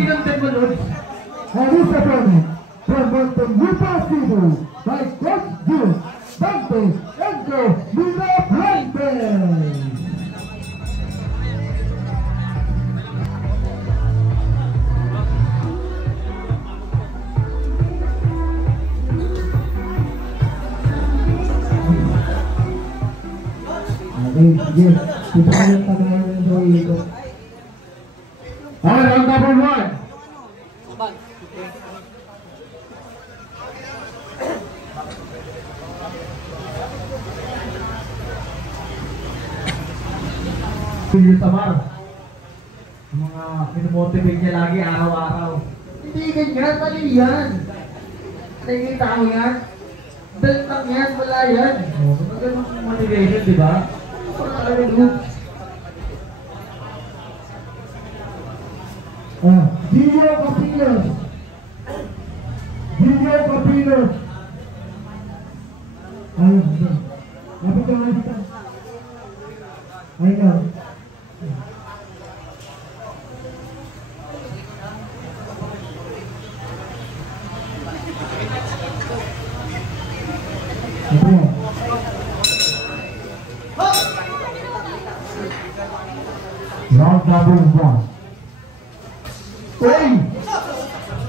kinontent mo nun? And this opponent, from Mountain Utah City, by Coach Jules Dante Enzo Miraflores. Sige, kita ko yung tanong ng sarili ko. Okay, round number 1. Julio Tamar. Mga pinamotivate niya lagi araw-araw. Hindi ganyan, mali yan. Nakikita mo yan? Belt lang yan, wala yan. Magandang motivation, di ba? Gilio Capilos. Gilio Capilos. Ayun, ayun. Lapit ka, lapit ka. Ayun. Round number 1. Uy!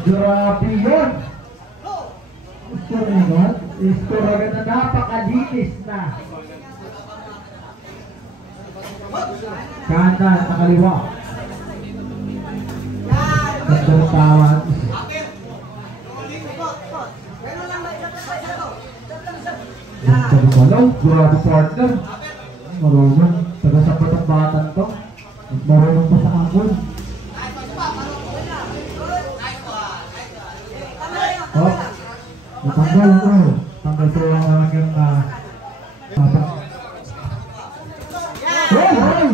Grabe yun! Score agad? Score agad na napakalinis na. Kanan sa kaliwa. Nagtatawan. Nagtatawan. Grabe partner. Marunong. Taga-sapat ang batan to. Marunong pa sa akon. Oh, natanggal ko. Tanggal ko lang hanggang papa. Hey!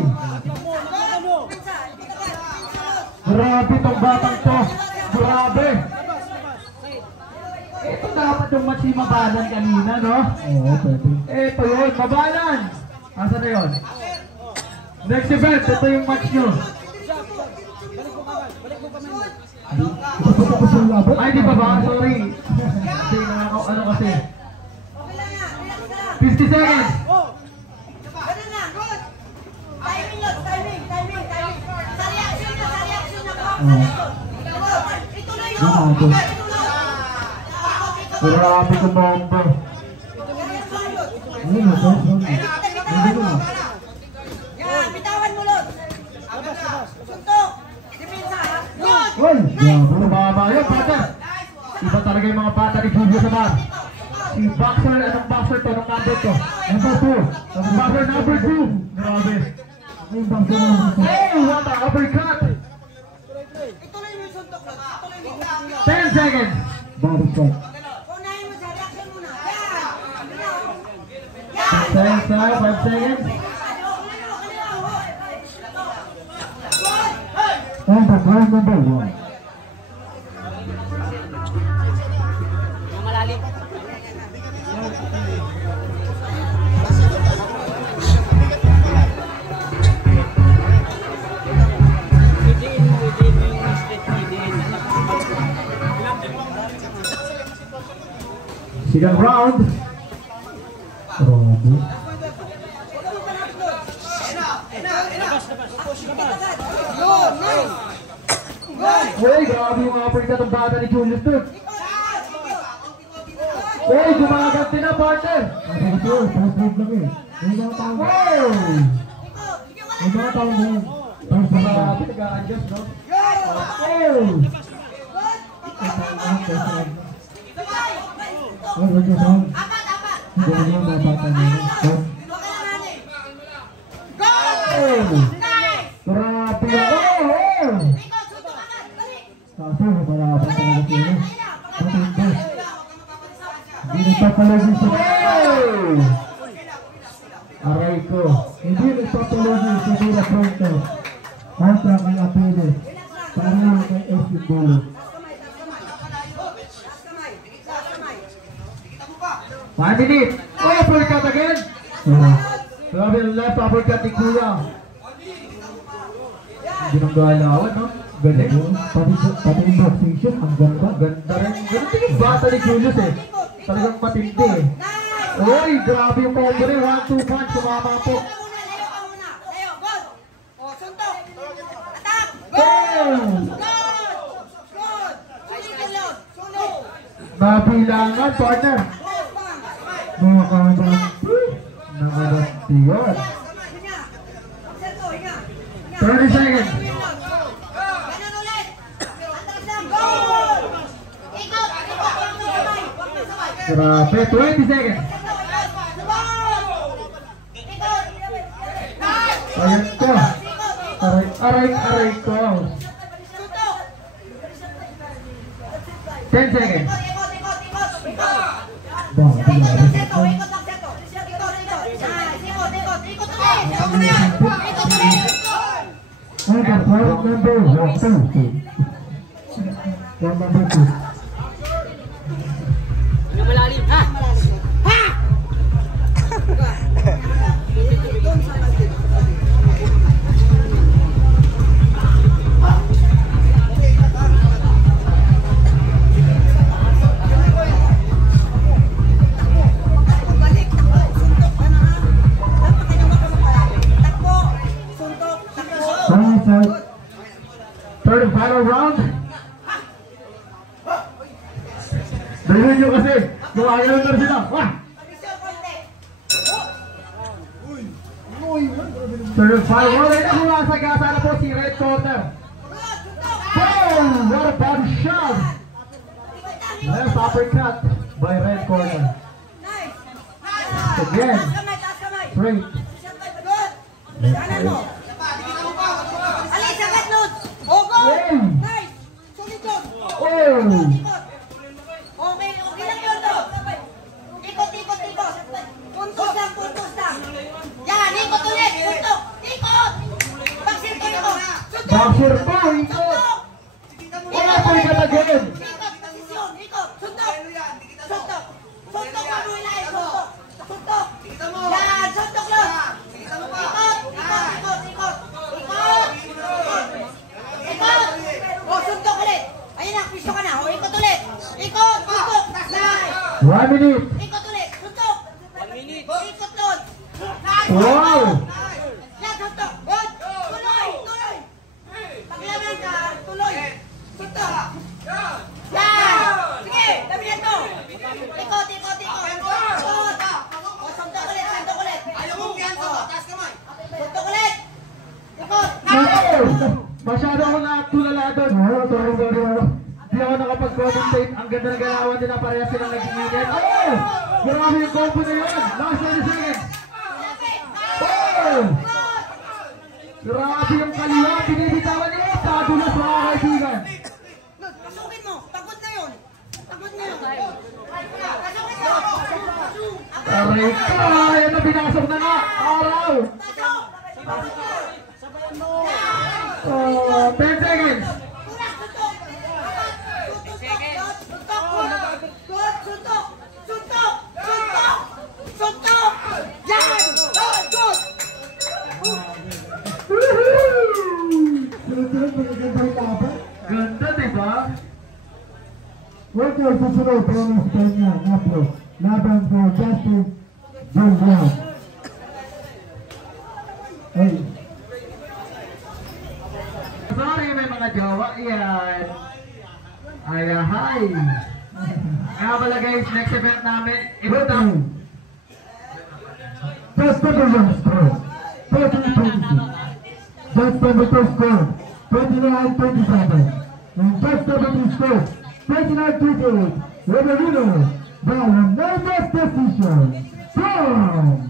Grabe tong batang to. Grabe. Ito dapat yung match mabalan kanina, no? Oo, pwede. Ito yun, mabalan. Asa na yun? Next event, ito yung match nyo. Ay, di ba ba? Sorry. Hindi na ako, ano kasi. 50 seconds. Ganun na, good. Timing yun, timing. Sa reaction na po. Ituloy yun. Grabe ko bomba. Ano na to? Yan, bitawan mo, Lord. Suntok. Depensa, ha? Good. Uy! Bumaba yun, brother. Iba talaga yung mga bata ni Julio Tamar. Si boxer, anong boxer to? Anong number to? Number 2. Boxer number 2. Grabe. Ay, boxer number 2. Hey, what the uppercut! Ituloy mo yung suntok, Lord. Ituloy mo. 10 seconds. Body shot. Unahin mo sa reaction muna. Yan. 5 seconds tayo, 5 seconds. And the round number 1. Second round. Hey, grabe yung mga uppercut ng bata ni Julius to. Hey, gumaganti na, partner. Ito, first round lang eh. May mga tao. Wow! May mga tao na yun. First round lang. Grabe, nag-a-adjust, no? Oh! Ay, wag yung sound. Hindi na yung mga bata na yun. Oh! Grabe yan. Oh! Kaso, mabalaban talaga sila. Matindi. Hindi nagpapalagin sa... Oh! Aray ko. Hindi nagpapalagin sa Dila Pronto. Kontra kay Apeles. Para kay Esli Bolo. 5 minutes. Oh, uppercut again. Grabe yung left uppercut ni Kuya. Hindi nang galawan, no? Galing. Pati yung boxing shot, ang ganda. Ganda rin. Ganito yung bata ni Julius eh. Talagang matindi eh. Uy, grabe yung combo rin. 1-2 punch, sumama po. Layo ka muna. Layo, good. O, suntok. Attack. Boom! Good. Sulitin yun. Sulit. Nabilangan, partner. Good, bang. Mga kabanti. Namalati yun. Hinga. Observe ko, hinga. 30 seconds. Ganun ulit. Atras lang. Good. Ikot. Ikot. Huwag na sabay. Huwag na sabay. Grabe, 20 seconds. Ayan ko. Aray ko. 10 seconds. Ay, point number 1. Point number 2. Malalim, ha? Ha! Balik, suntok ka na, ha? Napakinawa ka mapalali. Takbo, suntok, takbo. Third and final round. Dahil nyo kasi, gumagalaw na sila. Wah! Third and final round. Ay nakulasagasa na po si Red Corner. Boom! What a body shot! Left uppercut by Red Corner. Nice! Again. Taas kamay, taas kamay. Straight. Good! Kanan mo. Alis, sagat, Lod. Oh, go! Hey! Nice! Sulit yun. Oh! Ikot. Okay, okay lang yun, Lod. Ikot, ikot, ikot. Puntos lang, puntos lang. Yan, ikot ulit. Suntok. Ikot! Baksir ko, ikot. Suntok! Boxer po, ikot! Suntok! Wala po ikat again! Ikot, posisyon. Ikot. Suntok. Suntok. Suntok, mabuhay. Suntok. Suntok. Yan, suntok, Lod. Ikot, ikot, ikot, ikot. Ikot. Ikot. O, suntok ulit. Ayun na, piso ka na. O, ikot ulit. Ikot, suntok. Nice. 1 minute. Ikot ulit. Suntok. 1 minute. Ikot, Lod. Wow! Yan, suntok. Good. Tuloy, tuloy. Paglaban ka, tuloy. Suntok. Yan. Sige, damihan mo. Ikot, ikot, ikot. Ikot. O, suntok ulit, suntok ulit. Suntok ulit. Ikot. Masyado ako nakatulala doon. Sorry. Hindi ako nakapag-commentate. Ang ganda ng galawan nila, parehas silang nag-inginit. Oh! Grabe yung combo na yun. Last 20 seconds. Oh! Grabe yung kaliwa. Binibitawan niya. Padulas mga kaibigan. Pasukin mo. Pagod na yun. Pagod na yun. Pasukin mo. Aray ka. Ayan na, binasok na nga. Araw. Pasok. Sabayan mo. 10 seconds. Tulak, suntok. Suntok. Good. Suntok. Suntok. Suntok. Suntok. Yan. Good. Sunod-sunod, magaganda yung laban. Ganda, diba? Huwag yung susunod, bonus time niya, Naplo. Laban sa Justin John Brown. Ay, Sorry, may mga jowa yan. Ay, hi. Nga pala guys, next event namin, ibang okay. Just number 1 score, 13-26. Just number 2 score, 29-27. And just number 3 score, 29-28. With the winner, by unanimous decision, from